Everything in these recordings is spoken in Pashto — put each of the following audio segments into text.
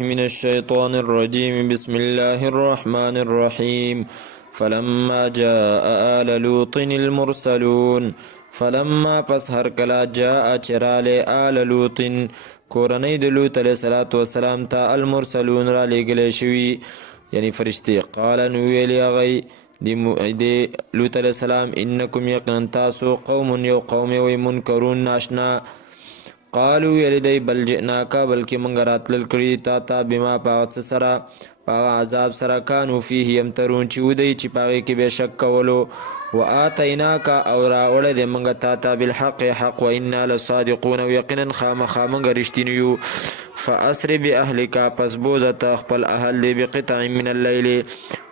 من الشيطان الرجيم بسم الله الرحمن الرحيم فلما جاء آل لوط المرسلون فلما پس هر کلا جاء چرال آل لوط کورنۍ د لوط علیه السلام ته المرسلون را لېږلی شوي یعنی فرشتې قال نو ویلي هغوی د لوط علیه السلام انکم یقینا تاسو قوم یو قوم وی منکرون ناشنا قالو ویلی دی بل جئناکا بلکې منګ راتلل کړي تا ته بما په هغه څه سره په هغه عذاب سره کانو فیه یمترون چې ودی چې په هغې کې بې شک کولو و آتیناکا او راوړی دی منګ تا ته بالحق حق و انا لصادقون او یقینا خامخا منګ رښتیني یو فاسر باهلکا پس بوزه ته خپل اهل دی بقطع من اللیل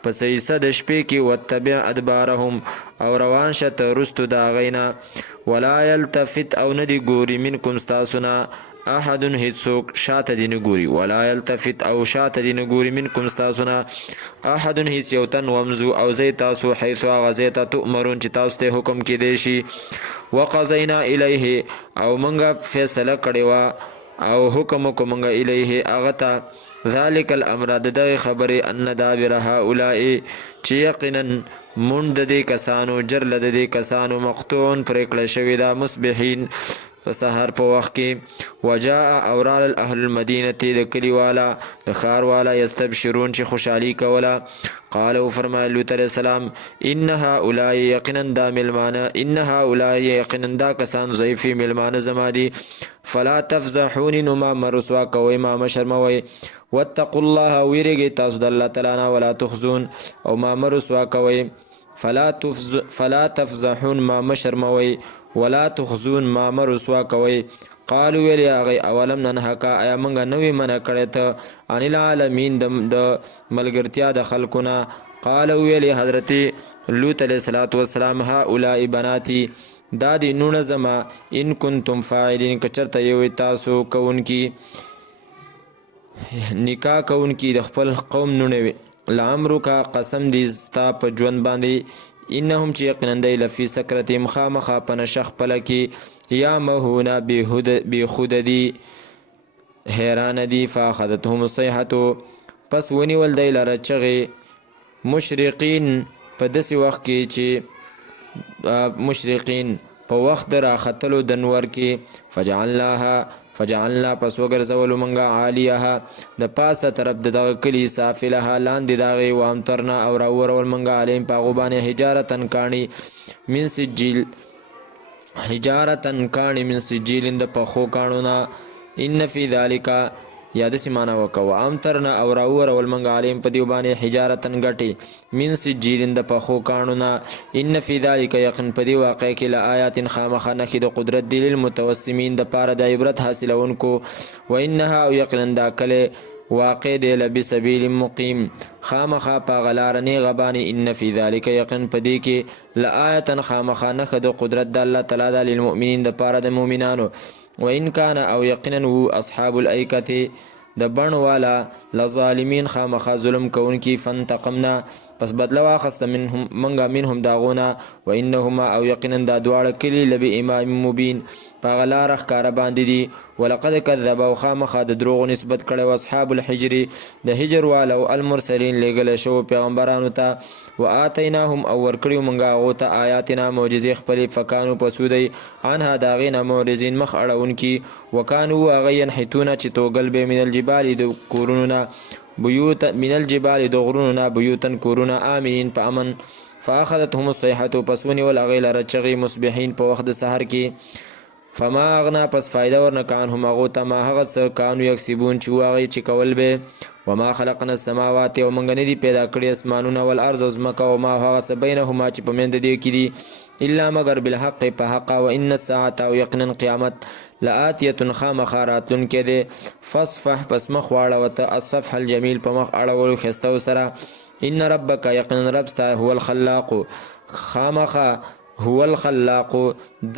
پس حصه د شپې کې واتبع ادبارهم او روان شه ته رستو د هغوی نه ولا یلتفت او نه دی ګوري منکم ستاسو نه احد هیڅوک شاته دی نه ګوري ولا یلتفت او شاته دی نه ګوري منکم ستاسو نه احد هیڅ یو تن ومزو او زی تاسو حیث هغه ځای ته تؤمرون چې تاسو ته حکم کیدی شي وقضینا الیه او موږ فیصله کړې وه او حکم وکړو موږ الیه هغه ته ذلک الامر د دغې خبرې ان دابر هؤلاء چې یقینا مونږ د دې کسانو جرله د دې کسانو مقطوع پرې کړی شوې ده مصبحین په سهار په وخت کې وجاء او رال اهل المدینه د کلي والا د ښار والا یستبشرون چې خوشحالي کوله قال فرمایل لوط علیه السلام ان هؤلاء یقینا دا ملمانه ان هؤلاء یقینا دا کسان ضعیفي ملمانه زما دي فلا تفضحوني نو ما مرسوا کوئ ما مشرموئ واتقوا الله ویریږئ تاسو د الله تعالی نه ولا تخزون او ما مرسوا کوئ فلا تفضحون ما مشرموئ ولا تخزون ما مرسوا کوئ قالو ویلی هغوی اولم ننهکا آیا موږ نوی منع کړی ته عن العالمین د ملګرتیا د خلکو نه قالو ویلی حضرت لوط علیه السلام هؤلاء بناتی دا دی نونه زما ان کنتم فاعلین که چرته یوی تاسو کوونکي نکاح کوونکي د خپل قوم نونه وي لعمرکا قسم دی ستا په ژوند باندې انهم چې یقینا دی لفي سکرتهم خامخا په نشه خپله کې یا مهونه بېخوده دي حیرانه دي فاخذتهم الصیحة پس ونیول دی لره چغې مشرقین په داسې وخت کې چې مشرقین په وخت د راختلو د نور کې فجعلنا پس وګرځولو موږ عالیها د پاسه طرف د دغه کلي سافلها لاندې د هغې وامطرنا او راورول موږ علیهم په هغو باندې حجارتن کاڼي من سجیل حجارتن کاڼي من سجیل د پخو کاڼو نه ان فی ذلک یا داسې معنا وکړه وامطرنا او راورول موږ علیهم په دیو باندې حجارتن ګټې من سجیل د پخو کاڼو نه ان فی ذلک یقین په دې واقع کې لآیات خامخا نښې د قدرت دی للمتوسمین دپاره د عبرت حاصلونکو و انها او یقینا دا کلی واقع دی لبسبیل مقیم خامخا په هغه لاره نیغه باندې ان فی ذلک یقین په دې کې لآیتا خامخا نښه د قدرت د الله تعالی ده للمؤمنین دپاره د مؤمنانو وان کان او یقینا و اصحاب الایکة د بڼ والا لظالمین خامخا ظلم کوونکي فانتقمنا پس بدله واخسته منهم داغونه و انهما او یقینا دا دواړه کلي لبامام مبین په هغه لاره ښکاره باندې دي ولقد کذب او خامخا د دروغو نسبت کړی و اصحاب الحجر د هجر والو المرسلین لیږلی شوو پیغمبرانو ته و آتیناهم او ورکړي موږ هغو ته آیاتنا معجزې خپلې فکانو پسو دی عنها د هغې نه معرضین مخ اړونکي وکانو هغه ینحتونه چې توږل به من الجبال د کورونو نه من الجبال د غرونو نه بیوتن کورونه آمنین په امن فاخذتهم الصیحة پس ونیول هغې لره چغې مصبحین په وخت د سحر کې فما اغنا پس فایده ورنکه عنهم هغو ته ما هغه څه کانو یکسبون چې و هغې چې کول به وما خلقنا السماوات او موږ نه دي پیدا کړي اسمانونه والارض او ځمکه او ما هغه څه بینهما چې په منځ دې کې دي الا مگر بالحق په حقه و ان الساعة او یقینا قیامت لآتیة خامخا راتلونکی دی فاصفح پس مخ واړوه ته الصفح الجمیل په مخ اړولو ښایستو سره ان ربک یقینا رب ستا هو الخلاق خامخا هو الخلاق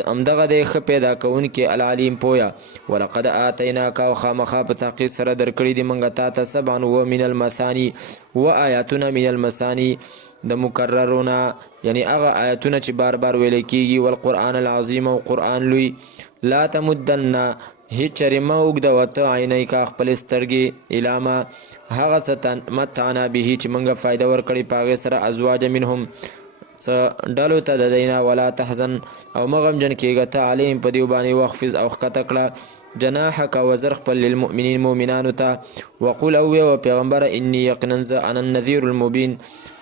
همدغه دی ښه پیدا کوونکی العلیم پویا. ولقد آتیناک او خامخا په تحقیق سره درکړي دي موږ تا ته سبعا و من المثانی و آیاتونه من المثانی د مکررونه یعنی هغه آیاتونه چې بار بار ویل کیږي والقرآن العظیم او قرآن لوی. لا تمدن هیڅ چرې مه اوږده وته عینیکا خپلې سترګې الی ما هغه څه متعنا به چې موږ فایده ورکړې په هغې سره ازواج منهم څه ډلو ته د دی نه ولا تحزن او مه غمجن کېږه ته علیهم په دیو باندې واخفظ او ښکته کړه جناحک وزر خپل للمؤمنین مؤمنانو ته وقل او ویوه پیغمبره انی یقینا زه انا النذیر المبین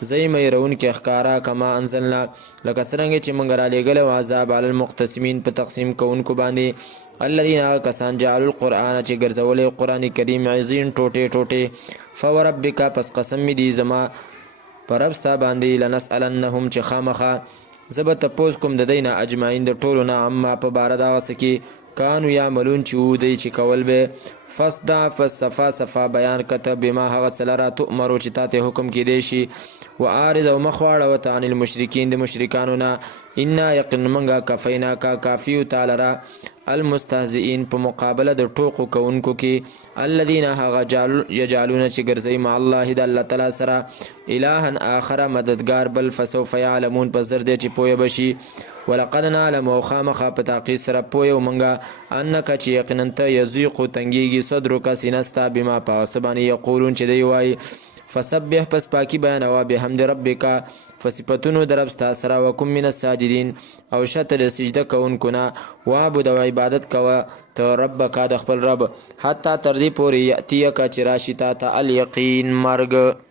زه یم یېرونکی ښکاره کما انزلنا لکه څرنګه چې موږ رالیږلی و عذاب علی المقتسمین په تقسیم کوونکو باندې الذین هغه کسان جعلوا القرآن چې ګرځولی قرآن کریم عظیم ټوټې ټوټې فوربک پس قسم مې دی زما په رب ستا باندې لنسألنهم چې خامخا زه به تپوس کوم د دی نه اجمعین د ټولو نه عما په باره د هغه څه کې کانو یعملون چې و دی چې کول به فصدع پس صفا صفا بیان کته بما هغه څه لره تؤمرو چې تا ته حکم کیدی شي و عارض او مخ واړوه ته عن المشرکین د مشرکانو نه انا یقینا موږ کفیناکا کافیو تا لره المستهزئین په مقابله د ټوقو کوونکو کې الذین هغه یجعلون چې ګرځوي مع الله د الله تعالی سره الها آخر مددگار بل فسوف یعلمون پس زر دی چې پویه بشي ولقد نعلم او خامخا په تحقیق سره پویه موږ انک چې یقینا ته یضیق تنګیږي صدرک سینستا بما په څه باندې یقولون چې دی وایي فسبح پس پاکی بیانوه بحمد ربک فصفتونو در رب ستا سره وکن من الساجدین او شته د سجده کوونکو نه وعبد او عبادت کوه ته ربک د خپل رب حتی تر دې پورې یأتیک چې راشي تا ته الیقین مرګ.